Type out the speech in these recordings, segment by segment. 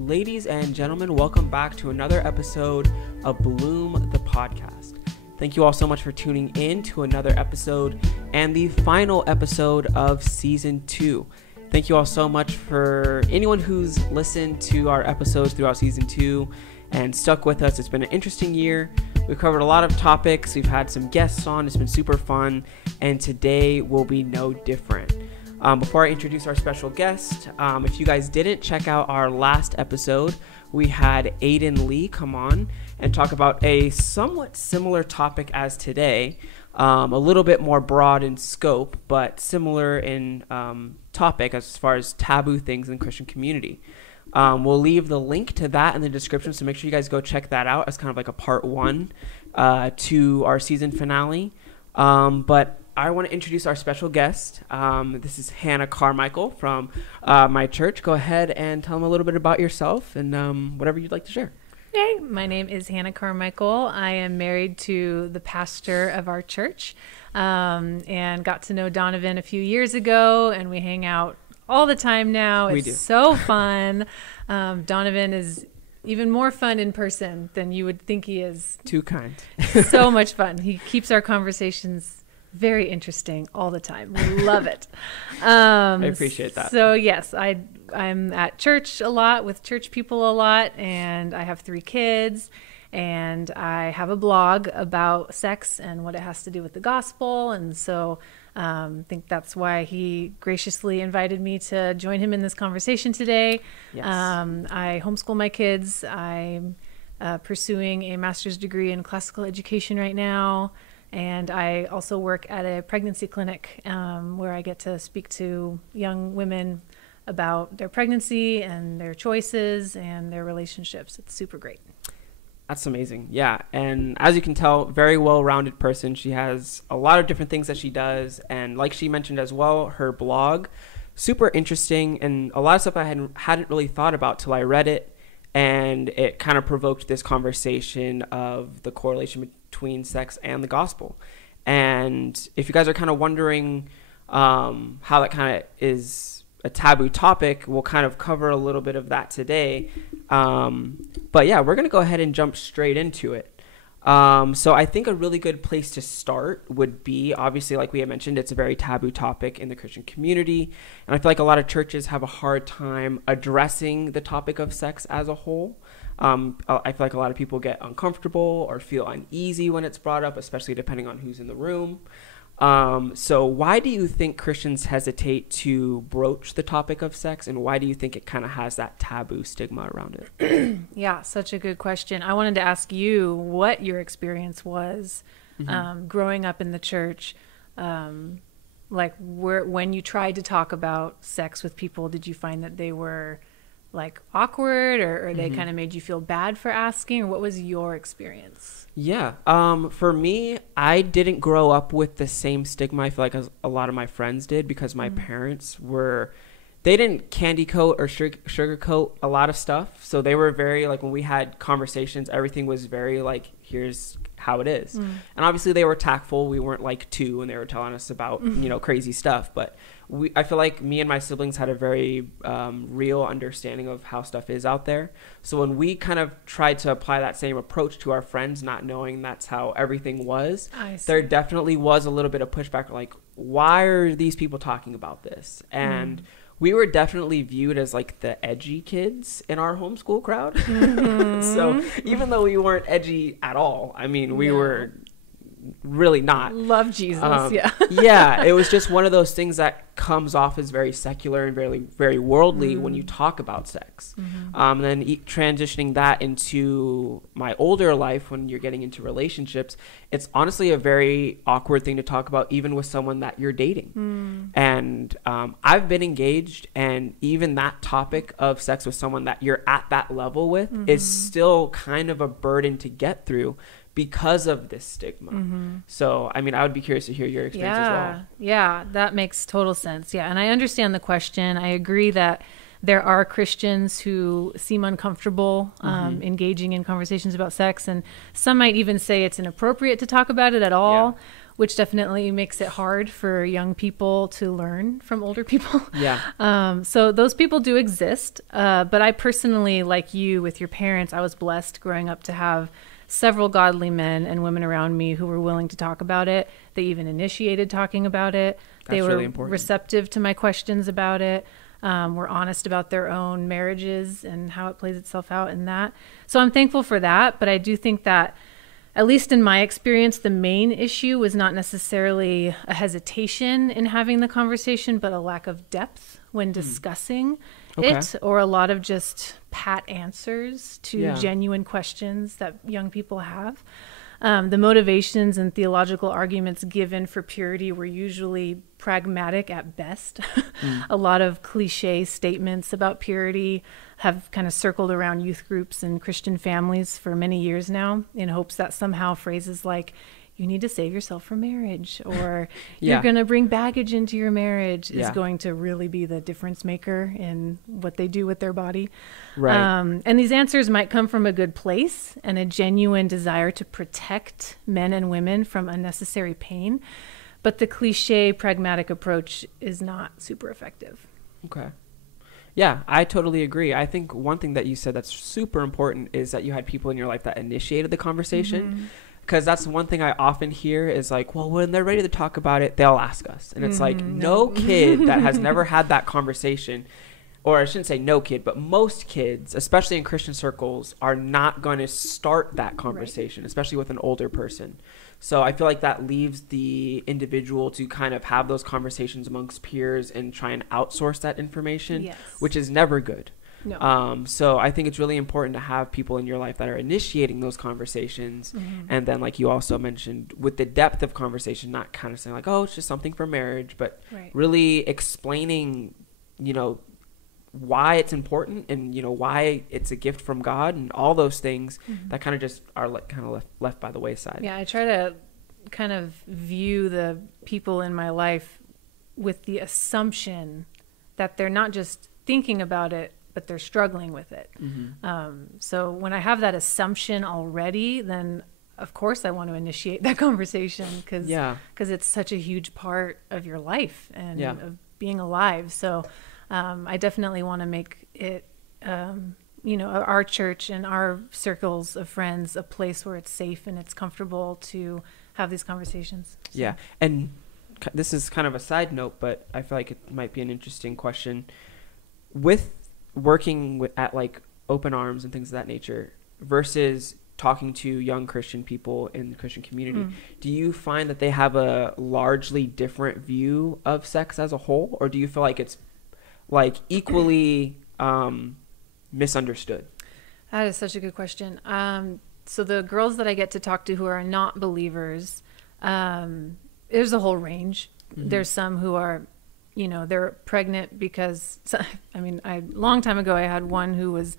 Ladies and gentlemen, welcome back to another episode of Bloom the Podcast. Thank you all so much for tuning in to another episode and the final episode of Season 2. Thank you all so much for anyone who's listened to our episodes throughout Season 2 and stuck with us. It's been an interesting year. We've covered a lot of topics. We've had some guests on. It's been super fun. And today will be no different. Before I introduce our special guest, if you guys didn't check out our last episode, we had Aiden Lee come on and talk about a somewhat similar topic as today, a little bit more broad in scope, but similar in topic as far as taboo things in the Christian community. We'll leave the link to that in the description, so make sure you guys go check that out as kind of like a part one to our season finale. But I want to introduce our special guest. This is Hannah Carmichael from my church. Go ahead and tell them a little bit about yourself and whatever you'd like to share. Hey, my name is Hannah Carmichael. I am married to the pastor of our church and got to know Donovan a few years ago, and we hang out all the time now. It's so fun. Donovan is even more fun in person than you would think he is. Too kind. So much fun. He keeps our conversations very interesting all the time. We love it. I appreciate that. So yes, I'm at church a lot with church people a lot, and I have 3 kids, and I have a blog about sex and what it has to do with the gospel. And so I think that's why he graciously invited me to join him in this conversation today. Yes. I homeschool my kids. I'm pursuing a master's degree in classical education right now. And I also work at a pregnancy clinic where I get to speak to young women about their pregnancy and their choices and their relationships. It's super great. That's amazing. Yeah. And as you can tell, very well-rounded person. She has a lot of different things that she does. And like she mentioned as well, her blog, super interesting and a lot of stuff I hadn't really thought about till I read it. And it kind of provoked this conversation of the correlation between sex and the gospel. And if you guys are kind of wondering how that kind of is a taboo topic, we'll kind of cover a little bit of that today. But yeah, we're going to go ahead and jump straight into it. So I think a really good place to start would be, obviously, like we had mentioned, it's a very taboo topic in the Christian community. And I feel like a lot of churches have a hard time addressing the topic of sex as a whole. I feel like a lot of people get uncomfortable or feel uneasy when it's brought up, especially depending on who's in the room. So why do you think Christians hesitate to broach the topic of sex, and why do you think it kind of has that taboo stigma around it? Yeah, such a good question. I wanted to ask you what your experience was growing up in the church. Like when you tried to talk about sex with people, did you find that they were like awkward or they kind of made you feel bad for asking, or what was your experience? Yeah. For me, I didn't grow up with the same stigma I feel like as a lot of my friends did, because my parents they didn't candy coat or sugarcoat a lot of stuff. So they were very like, when we had conversations, everything was very like, here's how it is. And obviously they were tactful. We weren't like 2 and they were telling us about, crazy stuff, but I feel like me and my siblings had a very real understanding of how stuff is out there. So when we kind of tried to apply that same approach to our friends, not knowing that's how everything was, there definitely was a little bit of pushback, like, why are these people talking about this? And we were definitely viewed as like the edgy kids in our homeschool crowd. So even though we weren't edgy at all, I mean, we were really not. Love Jesus. Yeah, it was just one of those things that comes off as very secular and very, very worldly when you talk about sex. And then transitioning that into my older life, when you're getting into relationships, it's honestly a very awkward thing to talk about, even with someone that you're dating. And I've been engaged, and even that topic of sex with someone that you're at that level with is still kind of a burden to get through because of this stigma. So, I mean, I would be curious to hear your experience as well. Yeah, that makes total sense. Yeah, and I understand the question. I agree that there are Christians who seem uncomfortable engaging in conversations about sex, and some might even say it's inappropriate to talk about it at all, which definitely makes it hard for young people to learn from older people. Yeah. So those people do exist. But I personally, like you with your parents, I was blessed growing up to have several godly men and women around me who were willing to talk about it. They even initiated talking about it. They were really important. receptive to my questions about it. Were honest about their own marriages and how it plays itself out in that. So I'm thankful for that. But I do think that, at least in my experience, the main issue was not necessarily a hesitation in having the conversation, but a lack of depth when discussing it, or a lot of just pat answers to genuine questions that young people have. The motivations and theological arguments given for purity were usually pragmatic at best. A lot of cliche statements about purity have kind of circled around youth groups and Christian families for many years now, in hopes that somehow phrases like, you need to save yourself for marriage, or you're going to bring baggage into your marriage is going to really be the difference maker in what they do with their body. Right. And these answers might come from a good place and a genuine desire to protect men and women from unnecessary pain. But the cliche pragmatic approach is not super effective. Okay. Yeah, I totally agree. I think one thing that you said that's super important is that you had people in your life that initiated the conversation. Because that's one thing I often hear is like, well, when they're ready to talk about it, they'll ask us. And it's like, no kid that has never had that conversation, or I shouldn't say no kid, but most kids, especially in Christian circles, are not going to start that conversation, especially with an older person. So I feel like that leaves the individual to kind of have those conversations amongst peers and try and outsource that information, which is never good. No. So I think it's really important to have people in your life that are initiating those conversations. And then, like you also mentioned, with the depth of conversation, not kind of saying like, oh, it's just something for marriage, but really explaining, you know, why it's important and, you know, why it's a gift from God and all those things that kind of just are like kind of left by the wayside. Yeah, I try to kind of view the people in my life with the assumption that they're not just thinking about it, but they're struggling with it. So when I have that assumption already, then of course I want to initiate that conversation because it's such a huge part of your life and of being alive. So I definitely want to make it, you know, our church and our circles of friends a place where it's safe and it's comfortable to have these conversations. So. Yeah. And this is kind of a side note, but I feel like it might be an interesting question. With working at like open arms and things of that nature versus talking to young Christian people in the Christian community, do you find that they have a largely different view of sex as a whole, or do you feel like it's like equally misunderstood? That is such a good question. So the girls that I get to talk to who are not believers, there's a whole range. There's some who are, you know, they're pregnant because, I mean, long time ago I had one who was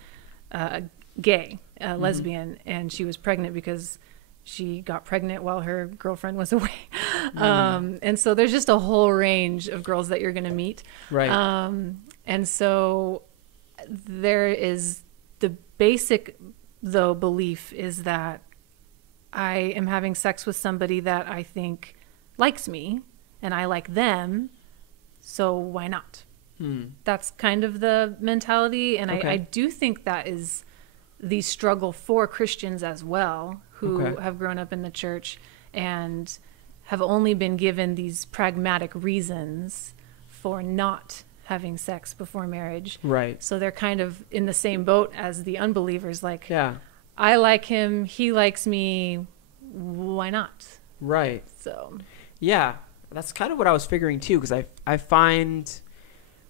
gay, lesbian, and she was pregnant because she got pregnant while her girlfriend was away. And so there's just a whole range of girls that you're going to meet. Right. And so there is the basic, though, belief is that I am having sex with somebody that I think likes me and I like them. So why not? That's kind of the mentality. And I do think that is the struggle for Christians as well, who have grown up in the church and have only been given these pragmatic reasons for not having sex before marriage. Right. So they're kind of in the same boat as the unbelievers. Like, I like him, he likes me, why not? Right. So. Yeah. That's kind of what I was figuring too, because I find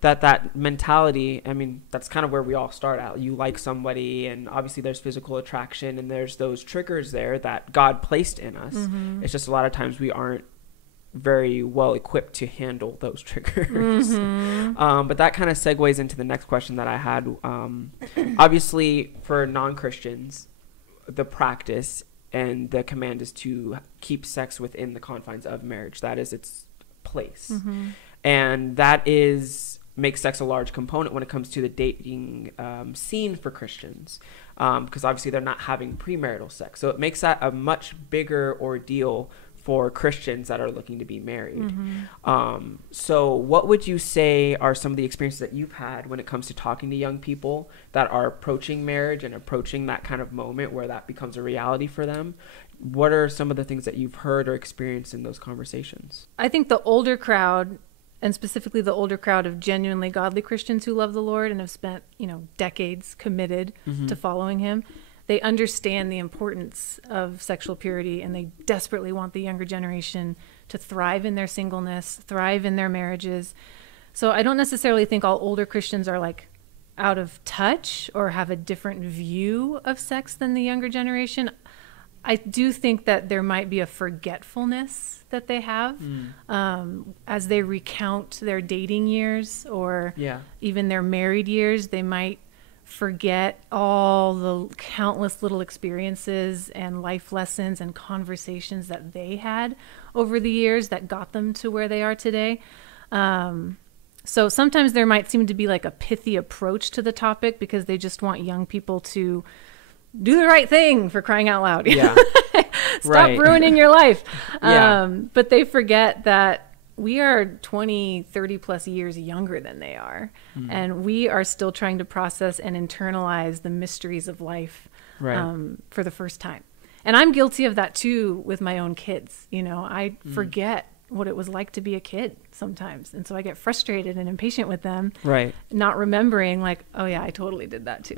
that mentality, I mean, that's kind of where we all start out. You like somebody, and obviously there's physical attraction, and there's those triggers there that God placed in us. It's just a lot of times we aren't very well equipped to handle those triggers. But that kind of segues into the next question that I had. Obviously, for non-Christians, the practice and the command is to keep sex within the confines of marriage. That is its place. And that makes sex a large component when it comes to the dating scene for Christians. Because obviously they're not having premarital sex. So it makes that a much bigger ordeal for Christians that are looking to be married. So what would you say are some of the experiences that you've had when it comes to talking to young people that are approaching marriage and approaching that kind of moment where that becomes a reality for them? What are some of the things that you've heard or experienced in those conversations? I think the older crowd, and specifically the older crowd of genuinely godly Christians who love the Lord and have spent, decades committed to following him, they understand the importance of sexual purity, and they desperately want the younger generation to thrive in their singleness, thrive in their marriages. So I don't necessarily think all older Christians are like out of touch or have a different view of sex than the younger generation. I do think that there might be a forgetfulness that they have as they recount their dating years or even their married years. They might forget all the countless little experiences and life lessons and conversations that they had over the years that got them to where they are today. So sometimes there might seem to be like a pithy approach to the topic because they just want young people to do the right thing, for crying out loud. Yeah. Stop ruining your life. But they forget that we are 20, 30 plus years younger than they are. And we are still trying to process and internalize the mysteries of life for the first time. And I'm guilty of that too with my own kids. I forget what it was like to be a kid sometimes. And so I get frustrated and impatient with them, not remembering like, oh yeah, I totally did that too.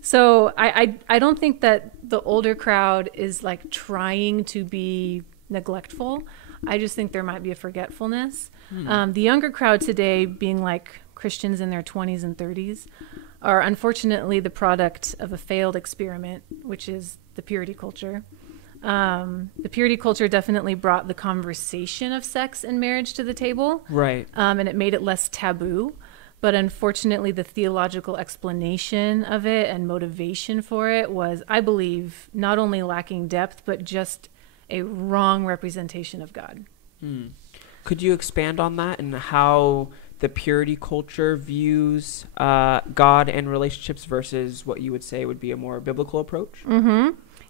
So I don't think that the older crowd is like trying to be neglectful. I just think there might be a forgetfulness. The younger crowd today, being like Christians in their 20s and 30s, are unfortunately the product of a failed experiment, which is the purity culture. The purity culture definitely brought the conversation of sex and marriage to the table. And it made it less taboo. But unfortunately, the theological explanation of it and motivation for it was, I believe, not only lacking depth, but just a wrong representation of God. Could you expand on that and how the purity culture views God and relationships versus what you would say would be a more biblical approach?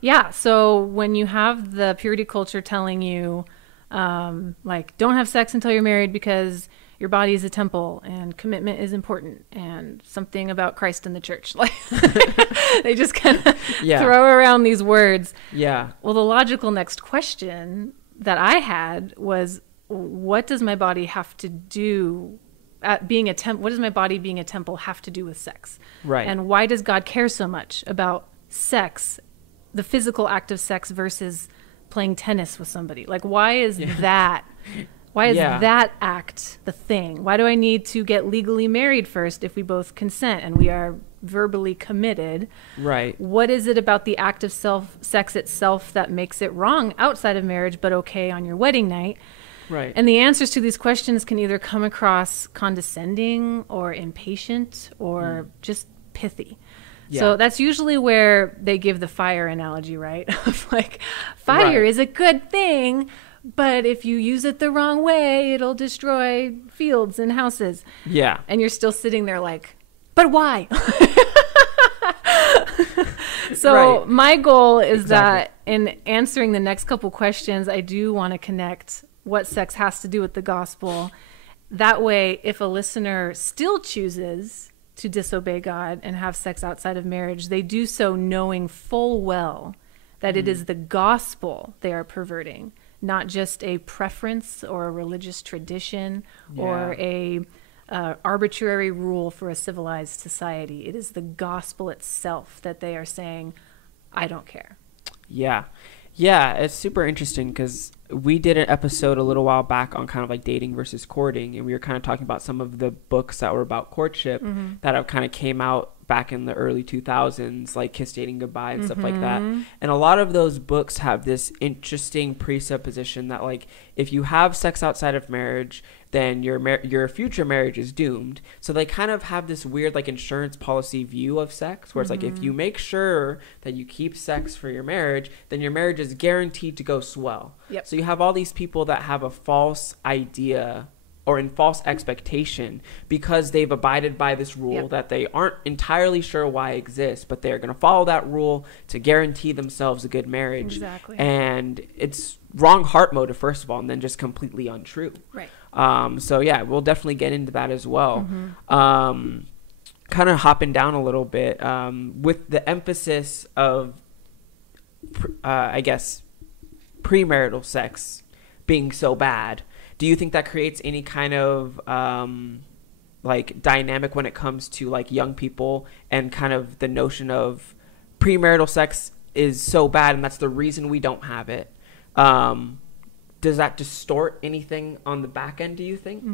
Yeah. So when you have the purity culture telling you, like, don't have sex until you're married because your body is a temple and commitment is important and something about Christ and the church. Like they just kind of throw around these words. Well, the logical next question that I had was, what does my body have to do at being a temple? What does my body being a temple have to do with sex? And why does God care so much about sex, the physical act of sex versus playing tennis with somebody? Like, why is that? Why is that act the thing? Why do I need to get legally married first if we both consent and we are verbally committed? What is it about the act of sex itself that makes it wrong outside of marriage but okay on your wedding night? And the answers to these questions can either come across condescending or impatient or just pithy. So that's usually where they give the fire analogy, right? Of like, fire is a good thing, but if you use it the wrong way, it'll destroy fields and houses. And you're still sitting there like, but why? So my goal is that in answering the next couple questions, I do want to connect what sex has to do with the gospel. That way, if a listener still chooses to disobey God and have sex outside of marriage, they do so knowing full well that it is the gospel they are perverting, not just a preference or a religious tradition or a arbitrary rule for a civilized society. It is the gospel itself that they are saying, I don't care. It's super interesting because we did an episode a little while back on kind of like dating versus courting, and we were kind of talking about some of the books that were about courtship that have kind of came out back in the early 2000s, like Kiss Dating Goodbye and stuff like that. And a lot of those books have this interesting presupposition that like if you have sex outside of marriage, then your future marriage is doomed. So they kind of have this weird like insurance policy view of sex where it's like if you make sure that you keep sex for your marriage, then your marriage is guaranteed to go swell. So you have all these people that have a false idea or in false expectation because they've abided by this rule that they aren't entirely sure why exists, but they're going to follow that rule to guarantee themselves a good marriage. Exactly. And it's wrong heart motive, first of all, and then just completely untrue. Right. So yeah, we'll definitely get into that as well. Kind of hopping down a little bit, with the emphasis of, I guess, premarital sex being so bad, do you think that creates any kind of like dynamic when it comes to like young people and kind of the notion of premarital sex is so bad and that's the reason we don't have it? Does that distort anything on the back end, do you think?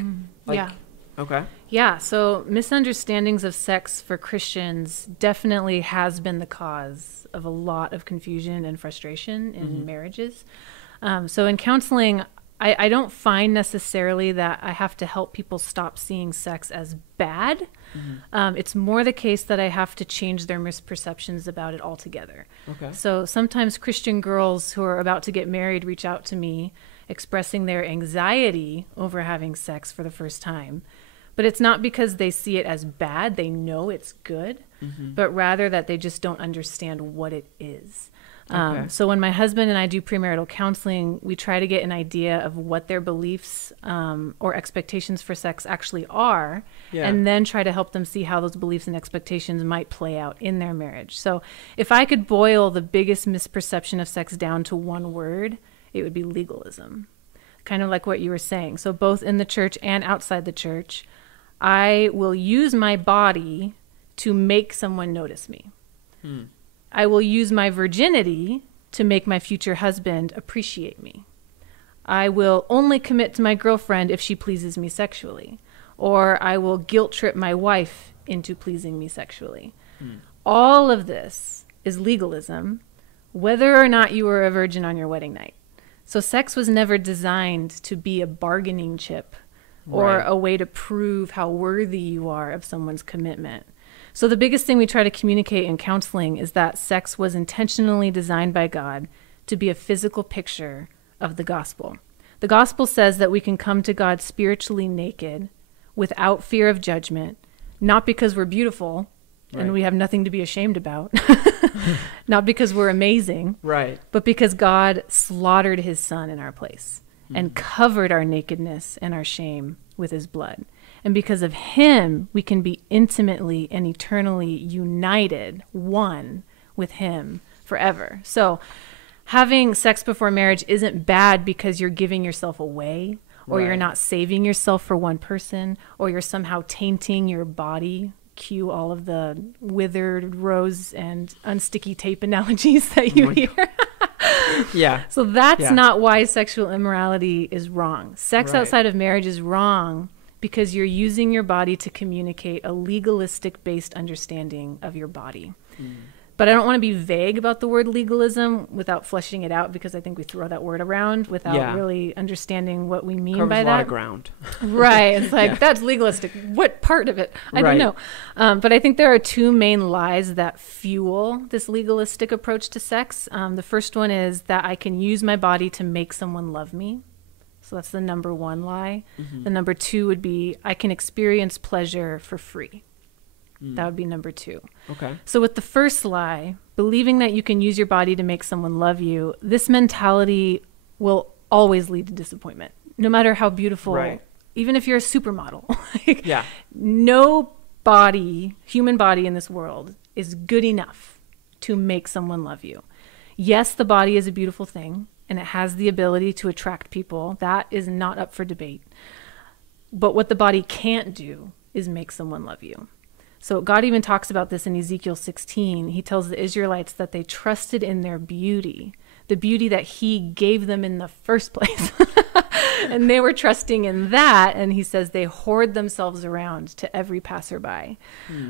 Yeah. Okay. Yeah. So misunderstandings of sex for Christians definitely has been the cause of a lot of confusion and frustration in marriages. So in counseling, I don't find necessarily that I have to help people stop seeing sex as bad. It's more the case that I have to change their misperceptions about it altogether. Okay. So sometimes Christian girls who are about to get married reach out to me expressing their anxiety over having sex for the first time. But it's not because they see it as bad, they know it's good, but rather that they just don't understand what it is. So when my husband and I do premarital counseling, we try to get an idea of what their beliefs or expectations for sex actually are, and then try to help them see how those beliefs and expectations might play out in their marriage. So if I could boil the biggest misperception of sex down to one word, it would be legalism. Kind of like what you were saying. So both in the church and outside the church, I will use my body to make someone notice me. I will use my virginity to make my future husband appreciate me. I will only commit to my girlfriend if she pleases me sexually. Or I will guilt trip my wife into pleasing me sexually. All of this is legalism, whether or not you were a virgin on your wedding night. So sex was never designed to be a bargaining chip or a way to prove how worthy you are of someone's commitment. So the biggest thing we try to communicate in counseling is that sex was intentionally designed by God to be a physical picture of the gospel. The gospel says that we can come to God spiritually naked, without fear of judgment, not because we're beautiful and we have nothing to be ashamed about, not because we're amazing, but because God slaughtered his son in our place and covered our nakedness and our shame with his blood. And because of him, we can be intimately and eternally united, one with him forever. So having sex before marriage isn't bad because you're giving yourself away, or you're not saving yourself for one person, or you're somehow tainting your body. Cue all of the withered rose and unsticky tape analogies that you hear. So that's not why sexual immorality is wrong. Sex outside of marriage is wrong because you're using your body to communicate a legalistic based understanding of your body. But I don't want to be vague about the word legalism without fleshing it out, because I think we throw that word around without really understanding what we mean by that. Covers a lot of ground. It's like, that's legalistic. What part of it? I don't know. But I think there are two main lies that fuel this legalistic approach to sex. The first one is that I can use my body to make someone love me. So that's the number one lie. The number two would be I can experience pleasure for free. That would be number two. So with the first lie, believing that you can use your body to make someone love you, this mentality will always lead to disappointment, no matter how beautiful, even if you're a supermodel. No body, human body in this world is good enough to make someone love you. Yes, the body is a beautiful thing, and it has the ability to attract people. That is not up for debate. But what the body can't do is make someone love you. So God even talks about this in Ezekiel 16. He tells the Israelites that they trusted in their beauty, the beauty that he gave them in the first place. And they were trusting in that. And he says they hoard themselves around to every passerby.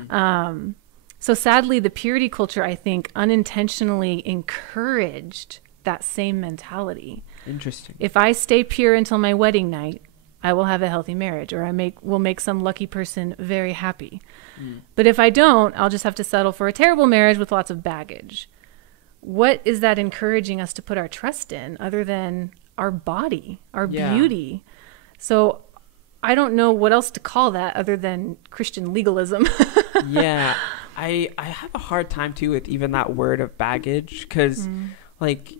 So sadly, the purity culture, I think, unintentionally encouraged that same mentality. Interesting. If I stay pure until my wedding night, I will have a healthy marriage, or will make some lucky person very happy. But if I don't, I'll just have to settle for a terrible marriage with lots of baggage. What is that encouraging us to put our trust in other than our body, our beauty? So I don't know what else to call that other than Christian legalism. Yeah. I have a hard time too with even that word of baggage, because like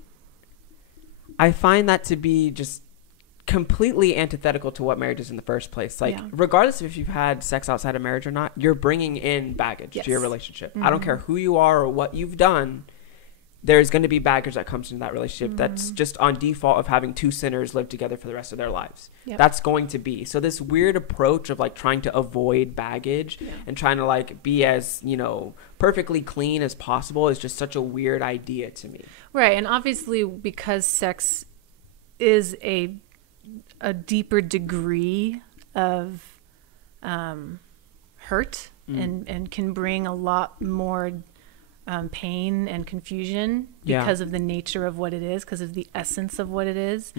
I find that to be just completely antithetical to what marriage is in the first place. Like, regardless of if you've had sex outside of marriage or not, you're bringing in baggage to your relationship. I don't care who you are or what you've done. There's going to be baggage that comes into that relationship that's just on default of having two sinners live together for the rest of their lives. That's going to be. So this weird approach of like trying to avoid baggage and trying to like be as, you know, perfectly clean as possible is just such a weird idea to me. Right. And obviously, because sex is a deeper degree of hurt and can bring a lot more pain and confusion because of the nature of what it is, because of the essence of what it is.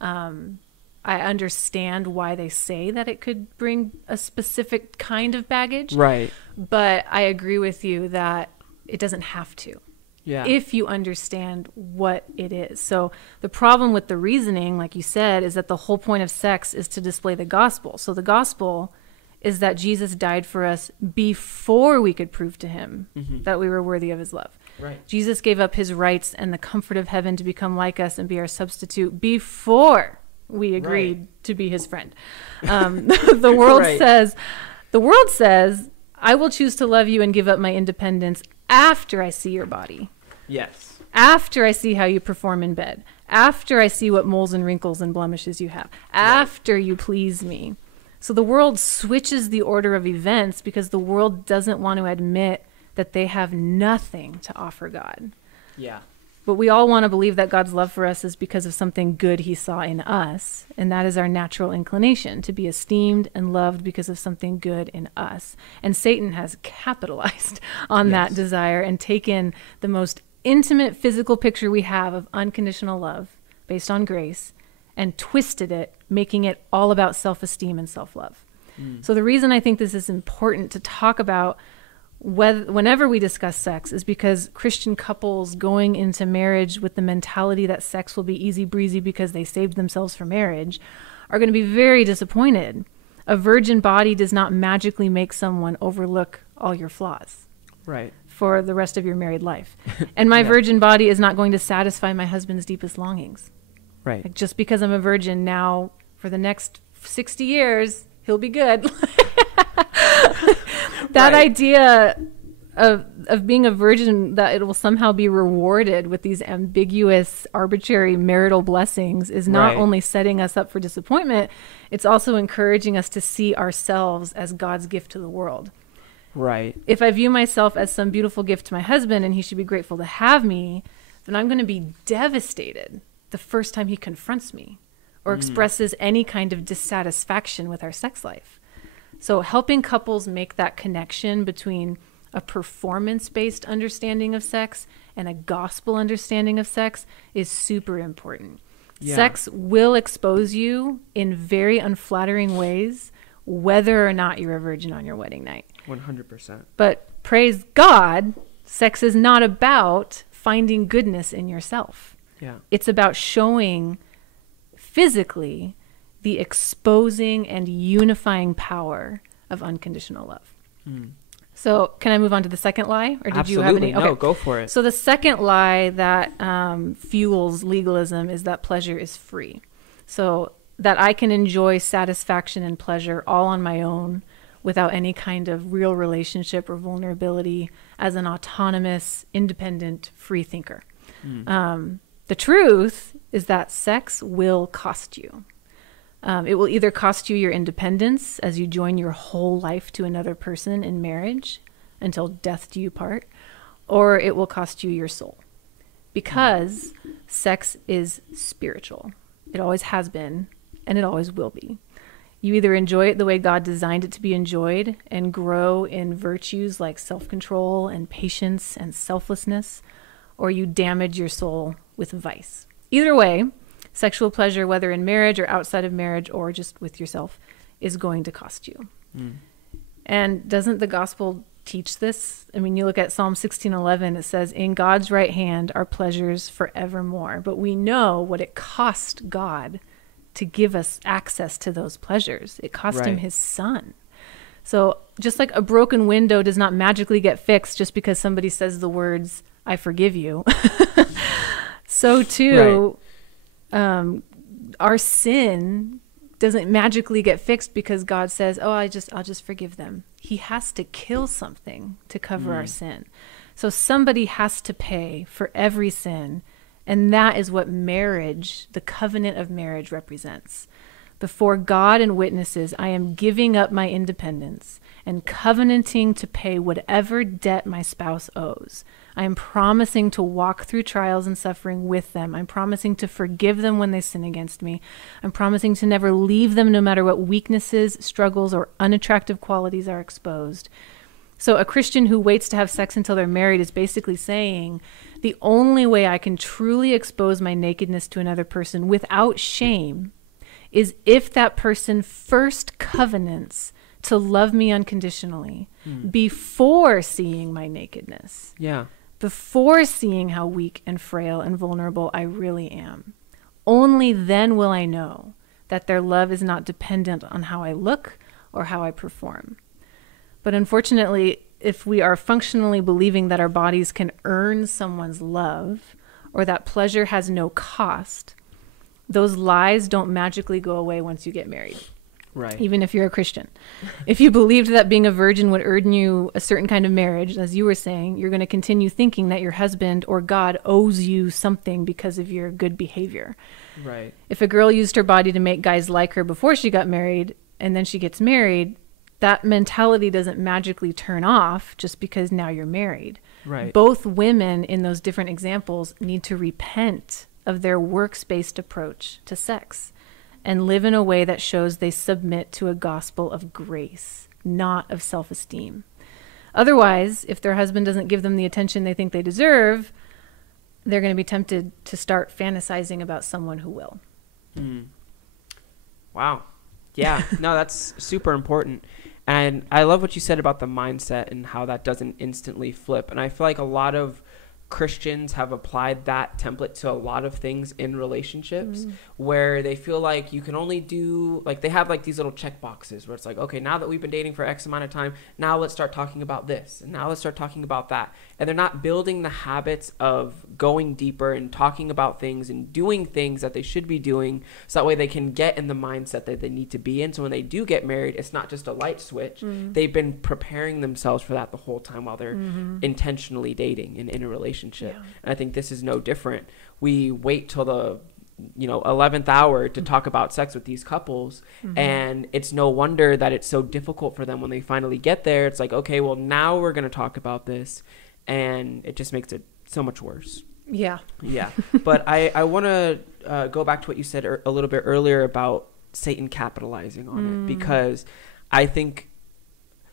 I understand why they say that it could bring a specific kind of baggage. Right. But I agree with you that it doesn't have to. Yeah. If you understand what it is. So the problem with the reasoning, like you said, is that the whole point of sex is to display the gospel. So the gospel is that Jesus died for us before we could prove to him that we were worthy of his love. Right. Jesus gave up his rights and the comfort of heaven to become like us and be our substitute before we agreed to be his friend. The world says, I will choose to love you and give up my independence after I see your body. Yes. After I see how you perform in bed. After I see what moles and wrinkles and blemishes you have. After you please me. So the world switches the order of events because the world doesn't want to admit that they have nothing to offer God. Yeah. But we all want to believe that God's love for us is because of something good he saw in us. And that is our natural inclination, to be esteemed and loved because of something good in us. And Satan has capitalized on that desire and taken the most intimate physical picture we have of unconditional love based on grace and twisted it, making it all about self-esteem and self-love. So the reason I think this is important to talk about whenever we discuss sex is because Christian couples going into marriage with the mentality that sex will be easy breezy because they saved themselves for marriage are going to be very disappointed. A virgin body does not magically make someone overlook all your flaws. Right. For the rest of your married life. And my virgin body is not going to satisfy my husband's deepest longings. Right. Like, just because I'm a virgin now, for the next 60 years, he'll be good. That idea of being a virgin, that it will somehow be rewarded with these ambiguous, arbitrary marital blessings, is not only setting us up for disappointment, it's also encouraging us to see ourselves as God's gift to the world. Right. If I view myself as some beautiful gift to my husband and he should be grateful to have me, then I'm going to be devastated the first time he confronts me or expresses any kind of dissatisfaction with our sex life. So helping couples make that connection between a performance-based understanding of sex and a gospel understanding of sex is super important. Yeah. Sex will expose you in very unflattering ways, whether or not you're a virgin on your wedding night. 100%. But praise God, sex is not about finding goodness in yourself. Yeah. It's about showing physically the exposing and unifying power of unconditional love. So can I move on to the second lie? Or did you have any? Okay. No, go for it. So the second lie that fuels legalism is that pleasure is free. So that I can enjoy satisfaction and pleasure all on my own without any kind of real relationship or vulnerability as an autonomous, independent, free thinker. The truth is that sex will cost you. It will either cost you your independence as you join your whole life to another person in marriage until death do you part, or it will cost you your soul. Because sex is spiritual. It always has been, and it always will be. You either enjoy it the way God designed it to be enjoyed and grow in virtues like self-control and patience and selflessness, or you damage your soul with vice. Either way, sexual pleasure, whether in marriage or outside of marriage or just with yourself, is going to cost you. And doesn't the gospel teach this? I mean, you look at Psalm 16:11, it says, in God's right hand are pleasures forevermore. But we know what it cost God to give us access to those pleasures. It cost him Right. his son. So just like a broken window does not magically get fixed just because somebody says the words, "I forgive you." So too, our sin doesn't magically get fixed because God says, "Oh, I'll just forgive them." He has to kill something to cover our sin. So somebody has to pay for every sin. And that is what marriage, the covenant of marriage, represents. Before God and witnesses, I am giving up my independence and covenanting to pay whatever debt my spouse owes. I am promising to walk through trials and suffering with them. I'm promising to forgive them when they sin against me. I'm promising to never leave them no matter what weaknesses, struggles, or unattractive qualities are exposed. So a Christian who waits to have sex until they're married is basically saying, the only way I can truly expose my nakedness to another person without shame is if that person first covenants to love me unconditionally before seeing my nakedness. Yeah. Before seeing how weak and frail and vulnerable I really am. Only then will I know that their love is not dependent on how I look or how I perform. But unfortunately, if we are functionally believing that our bodies can earn someone's love or that pleasure has no cost, those lies don't magically go away once you get married. Right. Even if you're a Christian. If you believed that being a virgin would earn you a certain kind of marriage, as you were saying, you're going to continue thinking that your husband or God owes you something because of your good behavior. Right. If a girl used her body to make guys like her before she got married and then she gets married, that mentality doesn't magically turn off just because now you're married. Right. Both women in those different examples need to repent of their works-based approach to sex and live in a way that shows they submit to a gospel of grace, not of self-esteem. Otherwise, if their husband doesn't give them the attention they think they deserve, they're going to be tempted to start fantasizing about someone who will. Wow. Yeah. No, that's super important. And I love what you said about the mindset and how that doesn't instantly flip. And I feel like a lot of Christians have applied that template to a lot of things in relationships where they feel like you can only do, like they have like these little check boxes where it's like, okay, now that we've been dating for X amount of time, now let's start talking about this and now let's start talking about that. And they're not building the habits of going deeper and talking about things and doing things that they should be doing so that way they can get in the mindset that they need to be in. So when they do get married, it's not just a light switch. They've been preparing themselves for that the whole time while they're intentionally dating and in a relationship. And I think this is no different. We wait till the 11th hour to talk about sex with these couples, and it's no wonder that it's so difficult for them when they finally get there. It's like, okay, well, now we're going to talk about this, and it just makes it so much worse. Yeah. But I want to go back to what you said a little bit earlier about Satan capitalizing on it, because I think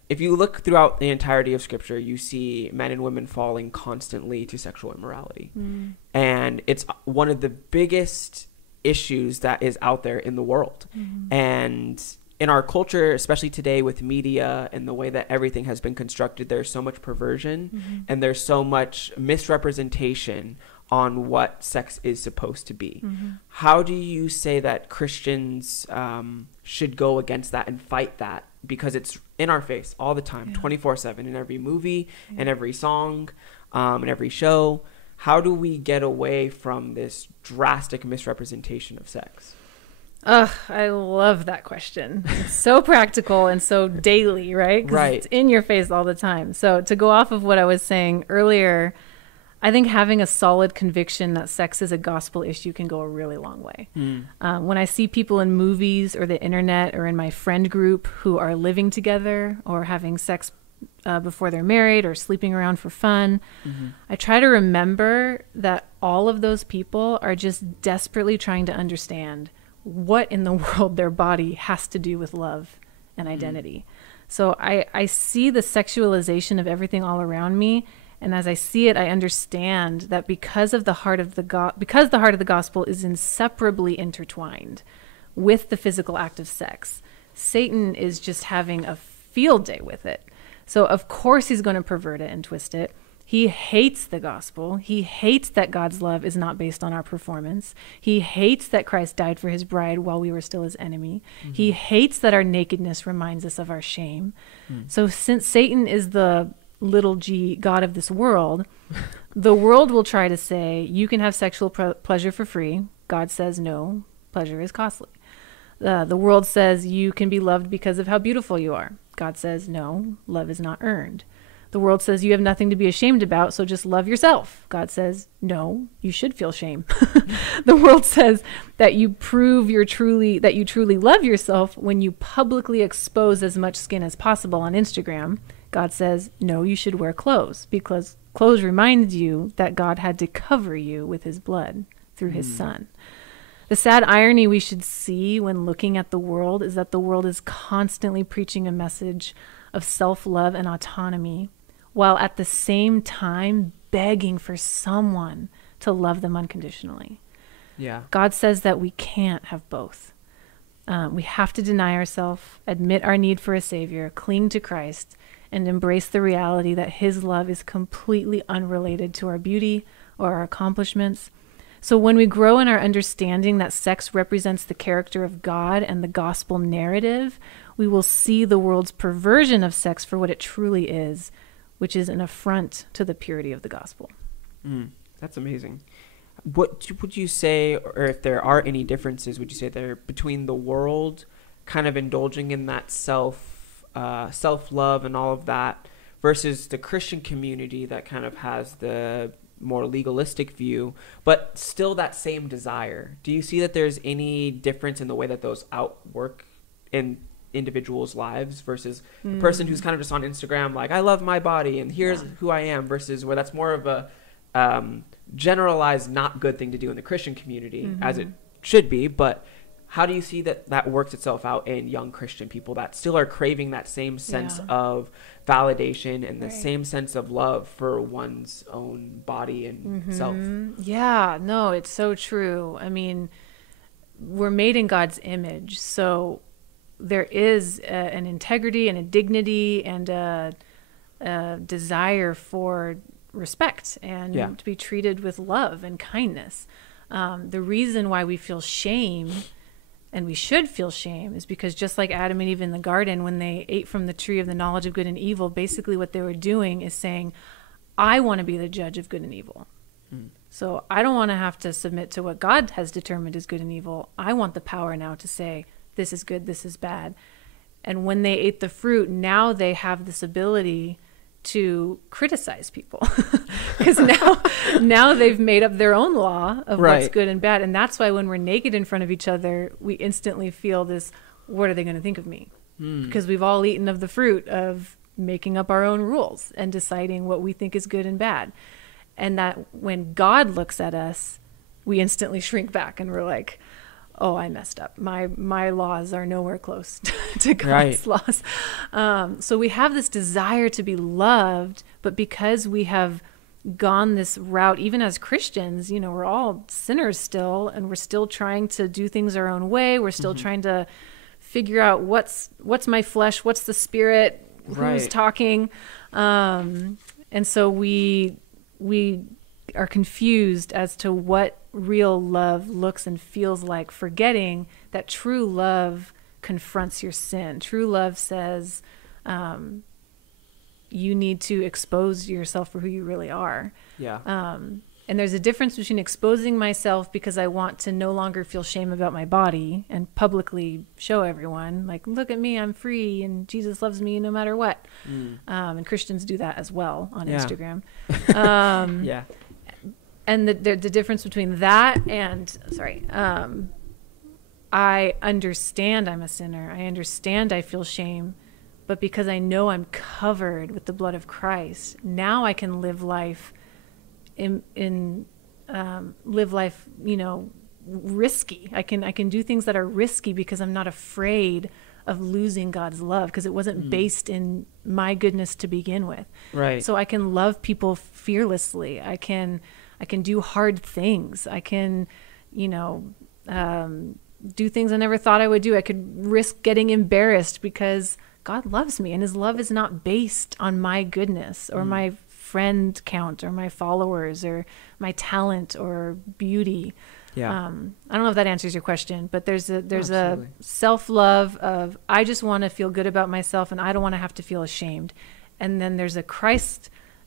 if you look throughout the entirety of Scripture, you see men and women falling constantly to sexual immorality. And it's one of the biggest issues that is out there in the world. And in our culture, especially today with media and the way that everything has been constructed, there's so much perversion and there's so much misrepresentation on what sex is supposed to be. How do you say that Christians should go against that and fight that? Because it's in our face all the time, 24/7, in every movie and every song and every show. How do we get away from this drastic misrepresentation of sex? I love that question. It's so practical and so daily, right? 'Cause it's in your face all the time. So to go off of what I was saying earlier, I think having a solid conviction that sex is a gospel issue can go a really long way. When I see people in movies or the internet or in my friend group who are living together or having sex before they're married or sleeping around for fun, I try to remember that all of those people are just desperately trying to understand what in the world their body has to do with love and identity. So I see the sexualization of everything all around me. And as I see it, I understand that because the heart of the gospel is inseparably intertwined with the physical act of sex, Satan is just having a field day with it. So of course he's going to pervert it and twist it. He hates the gospel. He hates that God's love is not based on our performance. He hates that Christ died for his bride while we were still his enemy. Mm-hmm. He hates that our nakedness reminds us of our shame. So since Satan is the little g God of this world, the world will try to say, you can have sexual pleasure for free. God says, no, pleasure is costly. The world says you can be loved because of how beautiful you are. God says, no, love is not earned. The world says you have nothing to be ashamed about, so just love yourself. God says, no, you should feel shame. The world says that you prove that you truly love yourself when you publicly expose as much skin as possible on Instagram. God says, no, you should wear clothes, because clothes remind you that God had to cover you with his blood through his son. The sad irony we should see when looking at the world is that the world is constantly preaching a message of self-love and autonomy, while at the same time begging for someone to love them unconditionally. Yeah. God says that we can't have both. We have to deny ourselves, admit our need for a savior, cling to Christ, and embrace the reality that his love is completely unrelated to our beauty or our accomplishments. So when we grow in our understanding that sex represents the character of God and the gospel narrative, we will see the world's perversion of sex for what it truly is, which is an affront to the purity of the gospel. That's amazing. What would you say, or if there are any differences, would you say there between the world kind of indulging in that self-love and all of that versus the Christian community that kind of has the more legalistic view, but still that same desire? Do you see that there's any difference in the way that those outwork in individuals' lives versus the person who's kind of just on Instagram like, I love my body and here's who I am, versus where that's more of a generalized not good thing to do in the Christian community, as it should be? But how do you see that works itself out in young Christian people that still are craving that same sense of validation and the same sense of love for one's own body and self? Yeah, no, it's so true. I mean, we're made in God's image, so there is an integrity and a dignity and a desire for respect and to be treated with love and kindness. The reason why we feel shame, and we should feel shame, is because just like Adam and Eve in the garden, when they ate from the tree of the knowledge of good and evil, basically what they were doing is saying, I want to be the judge of good and evil. So I don't want to have to submit to what God has determined is good and evil. I want the power now to say, this is good, this is bad. And when they ate the fruit, now they have this ability to criticize people because now they've made up their own law of what's good and bad. And that's why when we're naked in front of each other, we instantly feel this, what are they going to think of me? Because we've all eaten of the fruit of making up our own rules and deciding what we think is good and bad. And that when God looks at us, we instantly shrink back and we're like, oh, I messed up. My laws are nowhere close to God's laws. So we have this desire to be loved, but because we have gone this route, even as Christians, we're all sinners still, and we're still trying to do things our own way. We're still trying to figure out what's my flesh, what's the spirit, who's talking. And so we are confused as to what real love looks and feels like, forgetting that true love confronts your sin. True love says you need to expose yourself for who you really are. And there's a difference between exposing myself because I want to no longer feel shame about my body and publicly show everyone, like, look at me, I'm free, and Jesus loves me no matter what. And Christians do that as well on Instagram. And the difference between that and, I understand I'm a sinner. I understand I feel shame. But because I know I'm covered with the blood of Christ, now I can live life risky. I can do things that are risky because I'm not afraid of losing God's love, because it wasn't based in my goodness to begin with. So I can love people fearlessly. I can do hard things. I can, do things I never thought I would do. I could risk getting embarrassed because God loves me, and his love is not based on my goodness or my friend count or my followers or my talent or beauty. Yeah. I don't know if that answers your question, but there's Absolutely. a self-love of, I just want to feel good about myself and I don't want to have to feel ashamed. And then there's a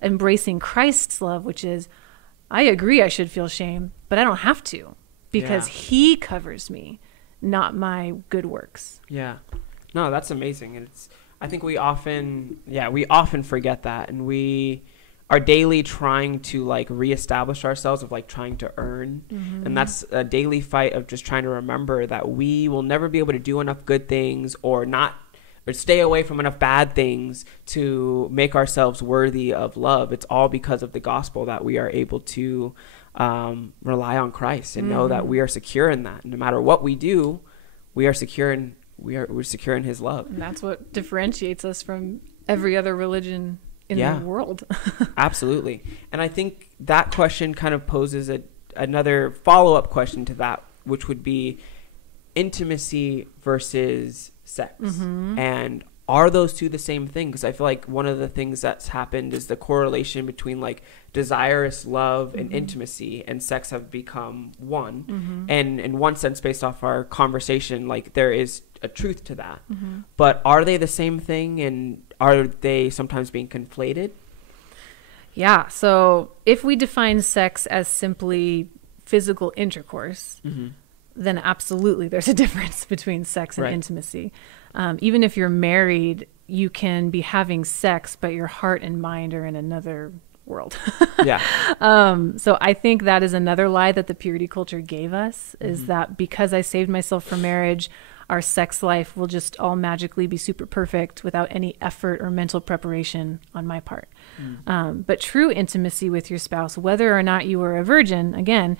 embracing Christ's love, which is, I agree I should feel shame, but I don't have to, because he covers me, not my good works. Yeah. No, that's amazing. And I think we often forget that, and we are daily trying to like reestablish ourselves, of like trying to earn. Mm-hmm. And that's a daily fight of just trying to remember that we will never be able to do enough good things or stay away from enough bad things to make ourselves worthy of love. It's all because of the gospel that we are able to rely on Christ and know that we are secure in that. No matter what we do, we are secure in we're secure in his love. And that's what differentiates us from every other religion in the world. Absolutely. And I think that question kind of poses another follow-up question to that, which would be intimacy versus sex. Mm-hmm. And are those two the same thing? Because I feel like one of the things that's happened is the correlation between like desirous love and intimacy and sex have become one. Mm-hmm. And in one sense, based off our conversation, like there is a truth to that. Mm-hmm. But are they the same thing, and are they sometimes being conflated? Yeah. So if we define sex as simply physical intercourse, then absolutely there's a difference between sex and intimacy. Even if you're married, you can be having sex, but your heart and mind are in another world. Yeah. So I think that is another lie that the purity culture gave us, is that because I saved myself for marriage, our sex life will just all magically be super perfect without any effort or mental preparation on my part. But true intimacy with your spouse, whether or not you are a virgin, again,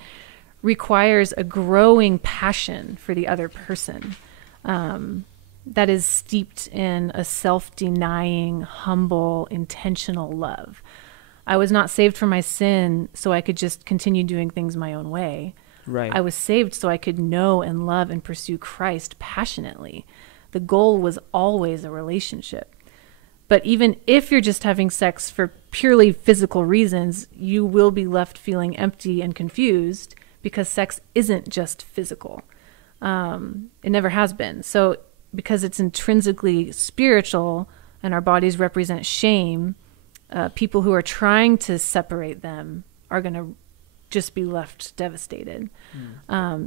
requires a growing passion for the other person. That is steeped in a self-denying, humble, intentional love. I was not saved for my sin so I could just continue doing things my own way. Right. I was saved so I could know and love and pursue Christ passionately. The goal was always a relationship. But even if you're just having sex for purely physical reasons, you will be left feeling empty and confused, because sex isn't just physical. It never has been. So because it's intrinsically spiritual and our bodies represent shame, people who are trying to separate them are going to just be left devastated.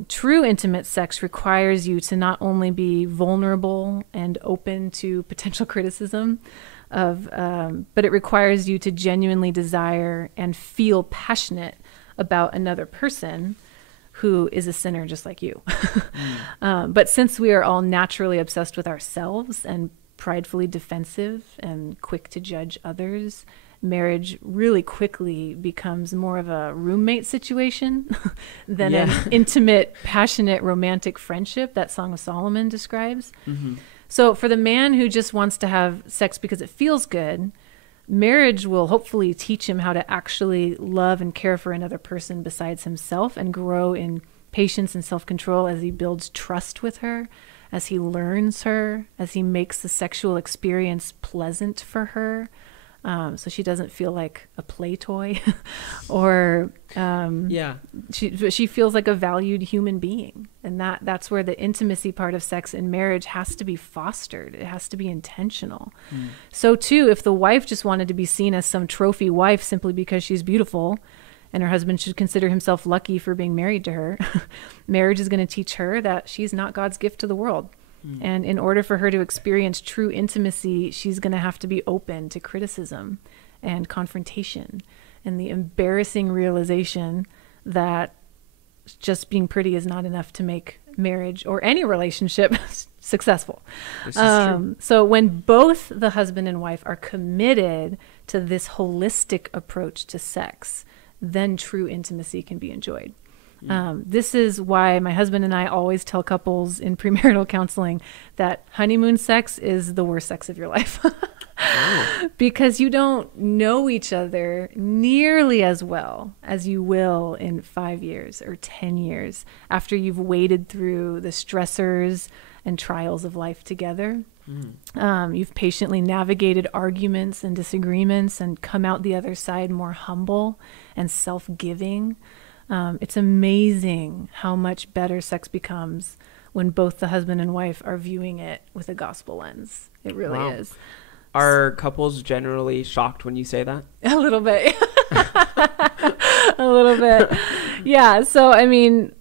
True intimate sex requires you to not only be vulnerable and open to potential criticism but it requires you to genuinely desire and feel passionate about another person who is a sinner just like you. But since we are all naturally obsessed with ourselves and pridefully defensive and quick to judge others, marriage really quickly becomes more of a roommate situation than an intimate, passionate, romantic friendship that Song of Solomon describes. So for the man who just wants to have sex because it feels good, marriage will hopefully teach him how to actually love and care for another person besides himself, and grow in patience and self-control as he builds trust with her, as he learns her, as he makes the sexual experience pleasant for her, so she doesn't feel like a play toy or she feels like a valued human being. And that's where the intimacy part of sex in marriage has to be fostered. It has to be intentional. So too, if the wife just wanted to be seen as some trophy wife simply because she's beautiful, and her husband should consider himself lucky for being married to her, marriage is going to teach her that she's not God's gift to the world. And in order for her to experience true intimacy, she's going to have to be open to criticism and confrontation and the embarrassing realization that just being pretty is not enough to make marriage or any relationship successful. This is true. So when both the husband and wife are committed to this holistic approach to sex, then true intimacy can be enjoyed. This is why my husband and I always tell couples in premarital counseling that honeymoon sex is the worst sex of your life. Because you don't know each other nearly as well as you will in 5 years or 10 years after you've waded through the stressors and trials of life together. You've patiently navigated arguments and disagreements and come out the other side more humble and self-giving. It's amazing how much better sex becomes when both the husband and wife are viewing it with a gospel lens. It really is. Are couples generally shocked when you say that? A little bit. A little bit. Yeah. So, I mean,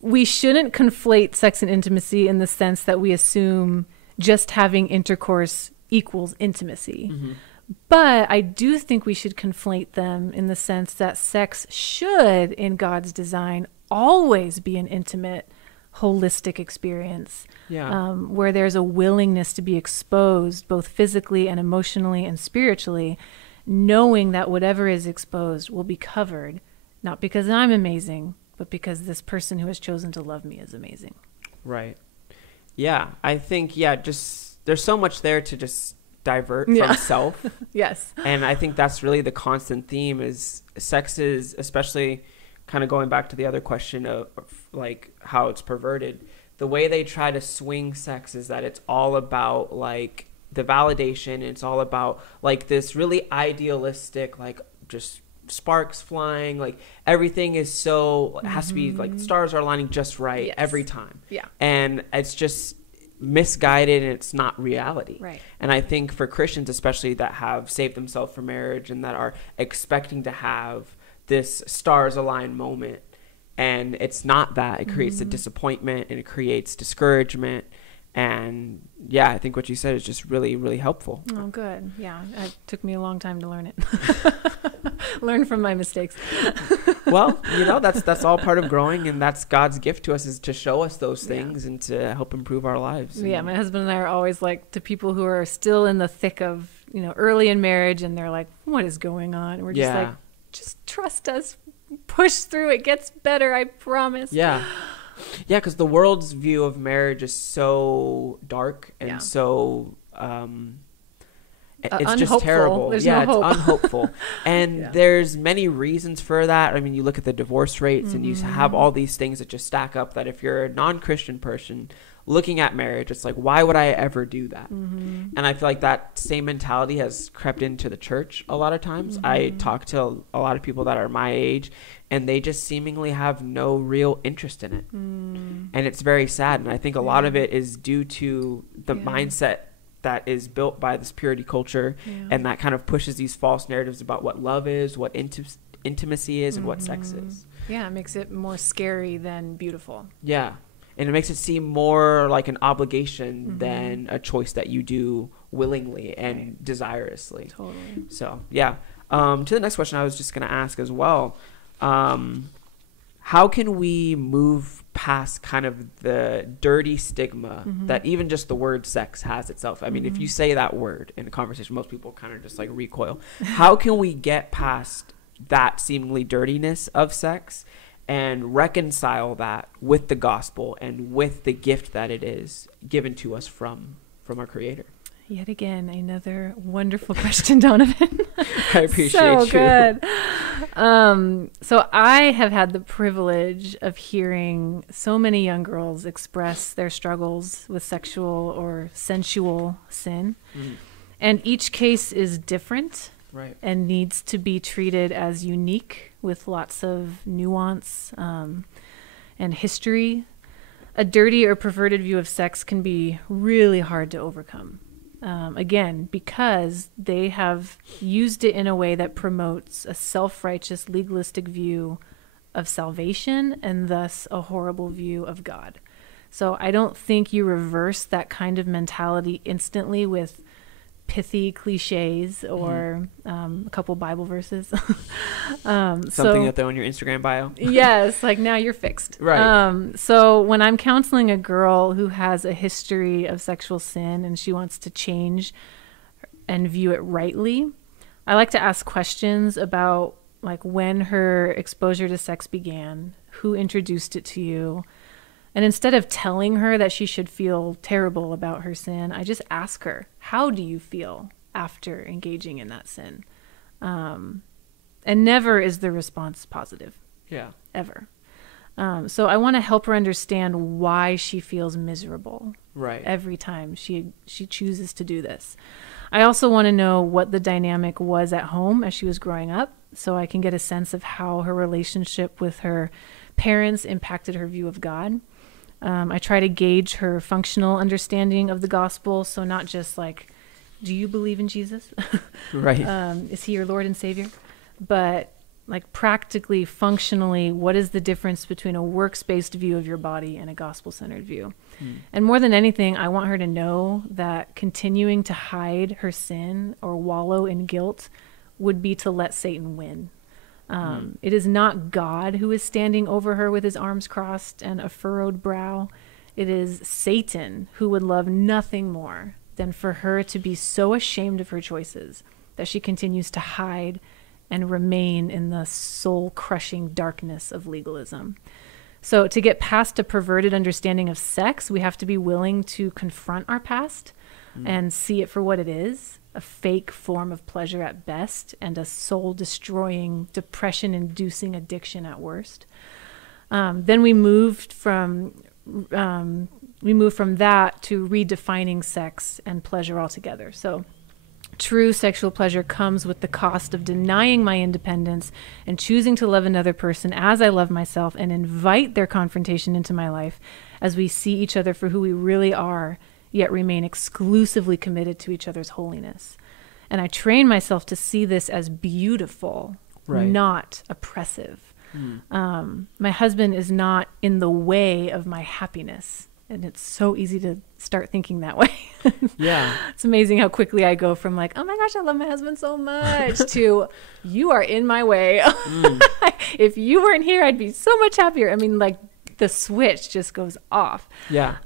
we shouldn't conflate sex and intimacy in the sense that we assume just having intercourse equals intimacy. But I do think we should conflate them in the sense that sex should, in God's design, always be an intimate, holistic experience. Where there's a willingness to be exposed both physically and emotionally and spiritually, knowing that whatever is exposed will be covered, not because I'm amazing, but because this person who has chosen to love me is amazing. Right. Yeah. I think, just there's so much there to just divert from self. Yes. And I think that's really the constant theme is sex is, especially kind of going back to the other question of like how it's perverted. The way they try to swing sex is that it's all about like the validation. It's all about like this really idealistic, like just sparks flying, like everything is so, it has to be like stars are aligning just right every time. Yeah. And it's just misguided and it's not reality. Right. And I think for Christians, especially that have saved themselves for marriage and that are expecting to have this stars aligned moment, and it's not that, it creates a disappointment and it creates discouragement. And I think what you said is just really, really helpful. Oh, good. Yeah. It took me a long time to learn it. Learn from my mistakes. Well, that's all part of growing, and that's God's gift to us, is to show us those things and to help improve our lives. Yeah. My husband and I are always like, to people who are still in the thick of, early in marriage, and they're like, what is going on? And we're just like, just trust us, push through. It gets better. I promise. Yeah. Yeah, because the world's view of marriage is so dark and so it's just terrible. There's no hope. It's unhopeful. And there's many reasons for that. I mean, you look at the divorce rates and you have all these things that just stack up, that if you're a non-Christian person looking at marriage, it's like, why would I ever do that? And I feel like that same mentality has crept into the church a lot of times. I talk to a lot of people that are my age, and they just seemingly have no real interest in it. And it's very sad. And I think a lot of it is due to the mindset that is built by this purity culture, and that kind of pushes these false narratives about what love is, what intimacy is, and what sex is. Yeah, it makes it more scary than beautiful. Yeah. And it makes it seem more like an obligation than a choice that you do willingly and desirously. Totally. So, to the next question I was just going to ask as well, how can we move past kind of the dirty stigma that even just the word sex has itself? I mean, if you say that word in a conversation, most people kind of just like recoil. How can we get past that seemingly dirtiness of sex and reconcile that with the gospel and with the gift that it is given to us from our Creator? Yet again, another wonderful question, Donovan. I appreciate so you. Good. So I have had the privilege of hearing so many young girls express their struggles with sexual or sensual sin. And each case is different. Right. And needs to be treated as unique with lots of nuance and history. A dirty or perverted view of sex can be really hard to overcome. Again, because they have used it in a way that promotes a self-righteous, legalistic view of salvation and thus a horrible view of God. So I don't think you reverse that kind of mentality instantly with pithy cliches or a couple Bible verses. Something that they're on your Instagram bio. Yes, like now you're fixed. Right. So when I'm counseling a girl who has a history of sexual sin and she wants to change and view it rightly, I like to ask questions about like when her exposure to sex began, who introduced it to you. And instead of telling her that she should feel terrible about her sin, I just ask her, how do you feel after engaging in that sin? And never is the response positive. Yeah. Ever. So I want to help her understand why she feels miserable every time she chooses to do this. I also want to know what the dynamic was at home as she was growing up, so I can get a sense of how her relationship with her parents impacted her view of God. I try to gauge her functional understanding of the gospel, so not just like, do you believe in Jesus? Right. Is he your Lord and Savior? But like practically, functionally, what is the difference between a works-based view of your body and a gospel-centered view? And more than anything, I want her to know that continuing to hide her sin or wallow in guilt would be to let Satan win. It is not God who is standing over her with his arms crossed and a furrowed brow. It is Satan who would love nothing more than for her to be so ashamed of her choices that she continues to hide and remain in the soul-crushing darkness of legalism. So to get past a perverted understanding of sex, we have to be willing to confront our past and see it for what it is, a fake form of pleasure at best and a soul-destroying, depression-inducing addiction at worst. Then we moved from that to redefining sex and pleasure altogether. So true sexual pleasure comes with the cost of denying my independence and choosing to love another person as I love myself and invite their confrontation into my life as we see each other for who we really are, yet remain exclusively committed to each other's holiness. And I train myself to see this as beautiful, not oppressive. My husband is not in the way of my happiness. And it's so easy to start thinking that way. Yeah. It's amazing how quickly I go from like, oh my gosh, I love my husband so much to you are in my way. If you weren't here, I'd be so much happier. I mean, like the switch just goes off. Yeah.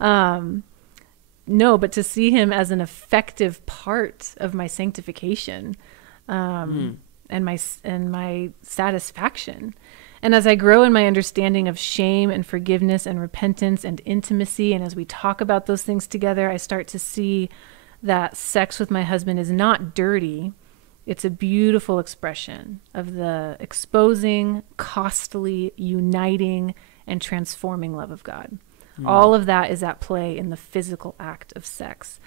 No, but to see him as an effective part of my sanctification, and my satisfaction. And as I grow in my understanding of shame and forgiveness and repentance and intimacy, and as we talk about those things together, I start to see that sex with my husband is not dirty. It's a beautiful expression of the exposing, costly, uniting, and transforming love of God. All of that is at play in the physical act of sex.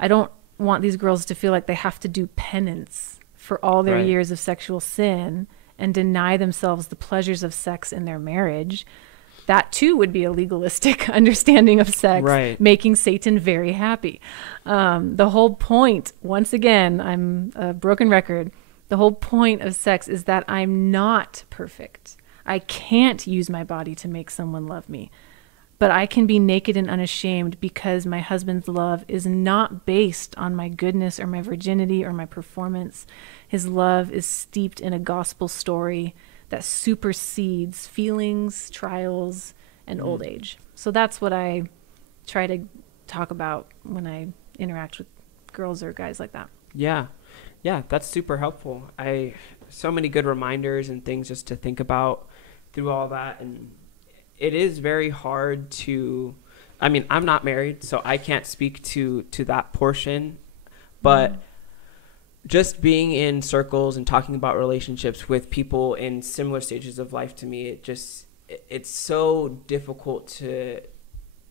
I don't want these girls to feel like they have to do penance for all their years of sexual sin and deny themselves the pleasures of sex in their marriage. That too would be a legalistic understanding of sex, making Satan very happy. The whole point, once again, I'm a broken record, the whole point of sex is that I'm not perfect. I can't use my body to make someone love me. But I can be naked and unashamed because my husband's love is not based on my goodness or my virginity or my performance. His love is steeped in a gospel story that supersedes feelings, trials, and old age. So that's what I try to talk about when I interact with girls or guys like that. Yeah. Yeah, that's super helpful. So many good reminders and things just to think about through all that. And it is very hard to, I mean, I'm not married, so I can't speak to that portion, but just being in circles and talking about relationships with people in similar stages of life to me, it's so difficult to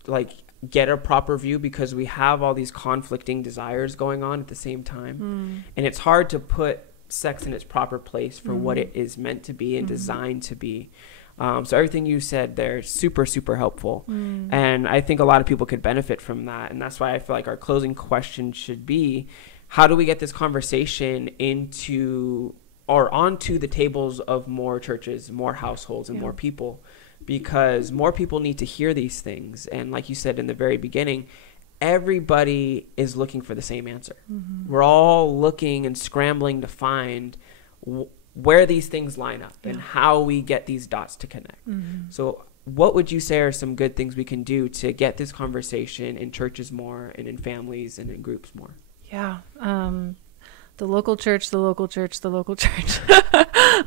like get a proper view because we have all these conflicting desires going on at the same time. And it's hard to put sex in its proper place for what it is meant to be and designed to be. So everything you said there is super, super helpful. And I think a lot of people could benefit from that. And that's why I feel like our closing question should be, how do we get this conversation into or onto the tables of more churches, more households, and more people? Because more people need to hear these things. And like you said in the very beginning, everybody is looking for the same answer. We're all looking and scrambling to find where these things line up and how we get these dots to connect. So what would you say are some good things we can do to get this conversation in churches more and in families and in groups more? Yeah. The local church, the local church, the local church,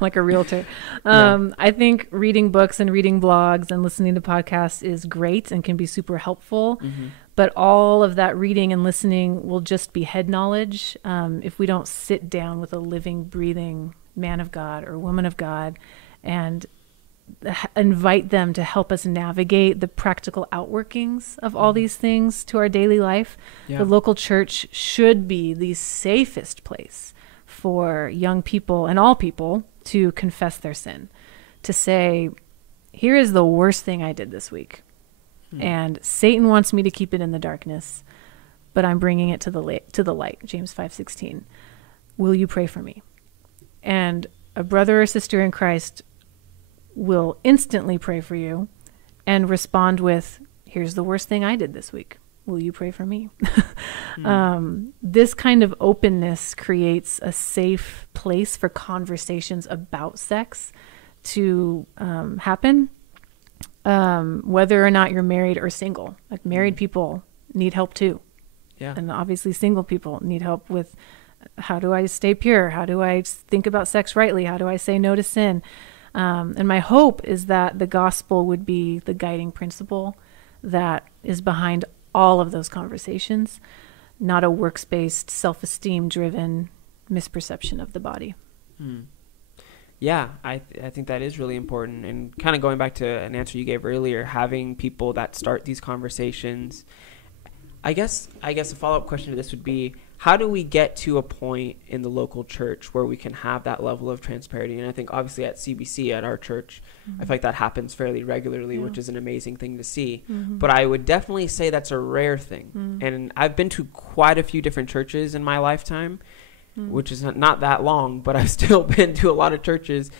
like a realtor. I think reading books and reading blogs and listening to podcasts is great and can be super helpful. But all of that reading and listening will just be head knowledge if we don't sit down with a living, breathing man of God or woman of God and invite them to help us navigate the practical outworkings of all these things to our daily life. Yeah. The local church should be the safest place for young people and all people to confess their sin, to say, here is the worst thing I did this week. And Satan wants me to keep it in the darkness, but I'm bringing it to the light, James 5:16. Will you pray for me? And a brother or sister in Christ will instantly pray for you and respond with, here's the worst thing I did this week. Will you pray for me? This kind of openness creates a safe place for conversations about sex to happen, whether or not you're married or single. Like married people need help too. Yeah. And obviously single people need help with, how do I stay pure? How do I think about sex rightly? How do I say no to sin? And my hope is that the gospel would be the guiding principle that is behind all of those conversations, not a works-based, self-esteem driven misperception of the body. Yeah, I think that is really important. And kind of going back to an answer you gave earlier, having people that start these conversations. I guess a follow-up question to this would be, how do we get to a point in the local church where we can have that level of transparency? And I think obviously at CBC, at our church, I feel like that happens fairly regularly, which is an amazing thing to see. But I would definitely say that's a rare thing. And I've been to quite a few different churches in my lifetime, which is not that long, but I've still been to a lot of churches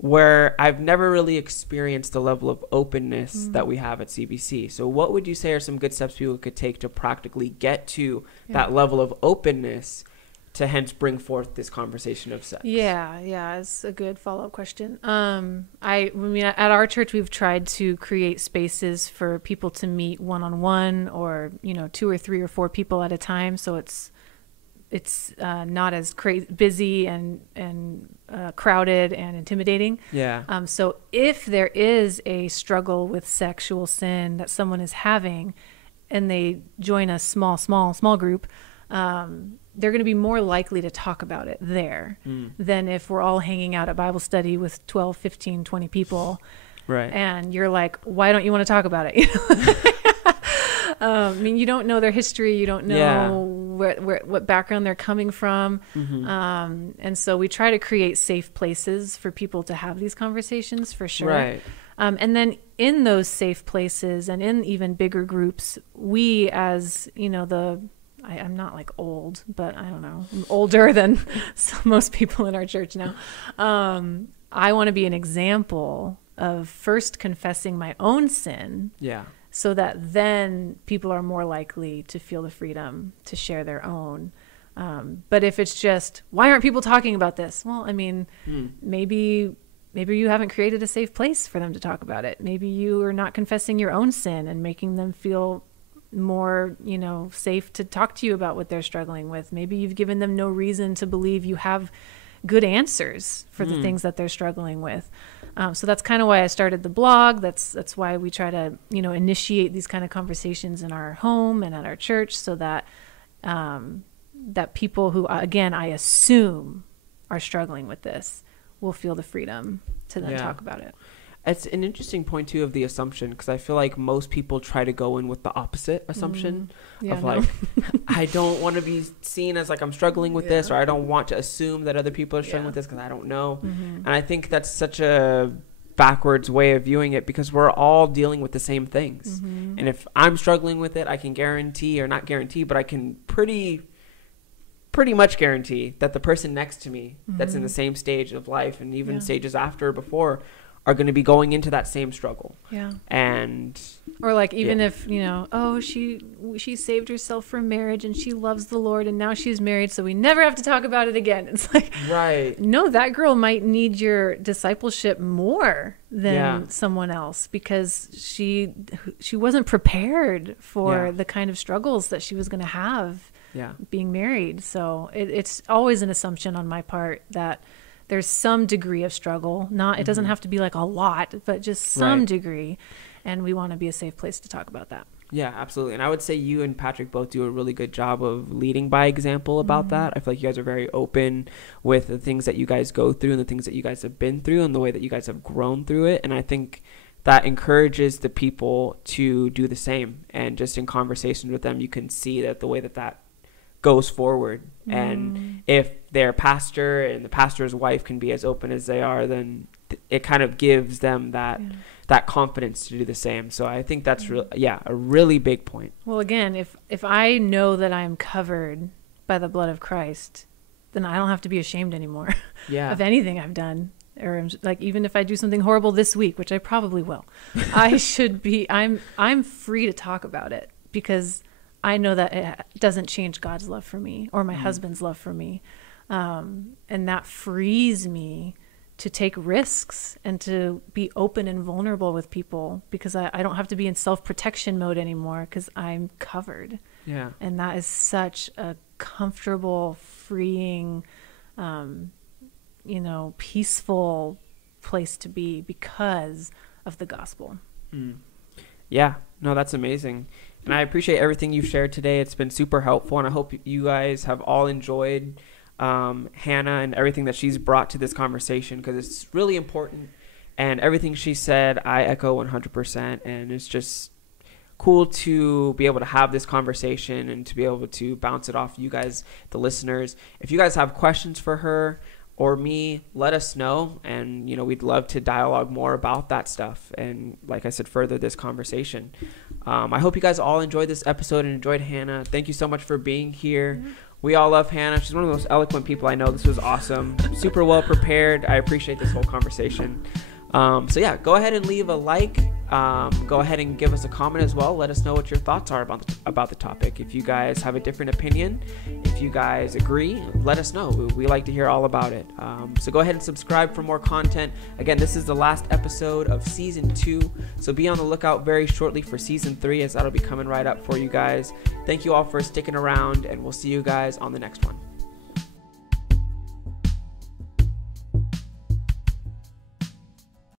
where I've never really experienced the level of openness that we have at CBC. So what would you say are some good steps people could take to practically get to that level of openness to hence bring forth this conversation of sex? Yeah, it's a good follow-up question. I mean, at our church, we've tried to create spaces for people to meet one-on-one, or, 2 or 3 or 4 people at a time. So it's not as busy and crowded and intimidating. Yeah. So if there is a struggle with sexual sin that someone is having, and they join a small group, they're going to be more likely to talk about it there than if we're all hanging out at Bible study with 12, 15, 20 people. Right. And you're like, why don't you want to talk about it? I mean, you don't know their history. You don't know what background they're coming from. And so we try to create safe places for people to have these conversations, for sure. Right. And then in those safe places and in even bigger groups, we as, I'm not like old, but I don't know, I'm older than most people in our church now. I want to be an example of first confessing my own sin. Yeah. So that then people are more likely to feel the freedom to share their own. But if it's just, why aren't people talking about this? Well, I mean, maybe you haven't created a safe place for them to talk about it. Maybe you are not confessing your own sin and making them feel more, safe to talk to you about what they're struggling with. Maybe you've given them no reason to believe you have good answers for the things that they're struggling with. So that's kind of why I started the blog. That's why we try to, initiate these kind of conversations in our home and at our church, so that that people who, again, I assume are struggling with this will feel the freedom to then talk about it. It's an interesting point too of the assumption, because I feel like most people try to go in with the opposite assumption of like, I don't want to be seen as like I'm struggling with this, or I don't want to assume that other people are struggling with this because I don't know. And I think that's such a backwards way of viewing it, because we're all dealing with the same things. And if I'm struggling with it, I can guarantee, or not guarantee, but I can pretty much guarantee that the person next to me that's in the same stage of life, and even stages after or before, are going to be going into that same struggle. And or like, even if she saved herself for marriage and she loves the Lord and now she's married, so we never have to talk about it again. It's like, no, that girl might need your discipleship more than someone else, because she wasn't prepared for the kind of struggles that she was going to have being married. So it's always an assumption on my part that there's some degree of struggle. It doesn't have to be like a lot, but just some degree. And we want to be a safe place to talk about that. Yeah, absolutely. And I would say you and Patrick both do a really good job of leading by example about that. I feel like you guys are very open with the things that you guys go through and the things that you guys have been through and the way that you guys have grown through it. And I think that encourages the people to do the same. And just in conversations with them, you can see that the way that that goes forward. And if their pastor and the pastor's wife can be as open as they are, then it kind of gives them that that confidence to do the same. So I think that's a really big point. Well, again, if I know that I'm covered by the blood of Christ, then I don't have to be ashamed anymore of anything I've done. Or like, even if I do something horrible this week, which I probably will, I should be, I'm free to talk about it, because I know that it doesn't change God's love for me or my husband's love for me. And that frees me to take risks and to be open and vulnerable with people, because I don't have to be in self-protection mode anymore, because I'm covered. Yeah. And that is such a comfortable, freeing, peaceful place to be because of the gospel. Yeah, no, that's amazing. And I appreciate everything you've shared today. It's been super helpful, and I hope you guys have all enjoyed Hannah and everything that she's brought to this conversation, because it's really important. And everything she said, I echo 100%. And it's just cool to be able to have this conversation and to be able to bounce it off you guys, the listeners. If you guys have questions for her or me, let us know. And, we'd love to dialogue more about that stuff. And like I said, further this conversation. I hope you guys all enjoyed this episode and enjoyed Hannah. Thank you so much for being here. We all love Hannah. She's one of the most eloquent people I know. This was awesome. Super well prepared. I appreciate this whole conversation. So yeah, go ahead and leave a like. Go ahead and give us a comment as well. Let us know what your thoughts are about the topic. If you guys have a different opinion, if you guys agree, let us know. We like to hear all about it. So go ahead and subscribe for more content. Again, this is the last episode of season 2. So be on the lookout very shortly for season 3, as that'll be coming right up for you guys. Thank you all for sticking around, and we'll see you guys on the next one.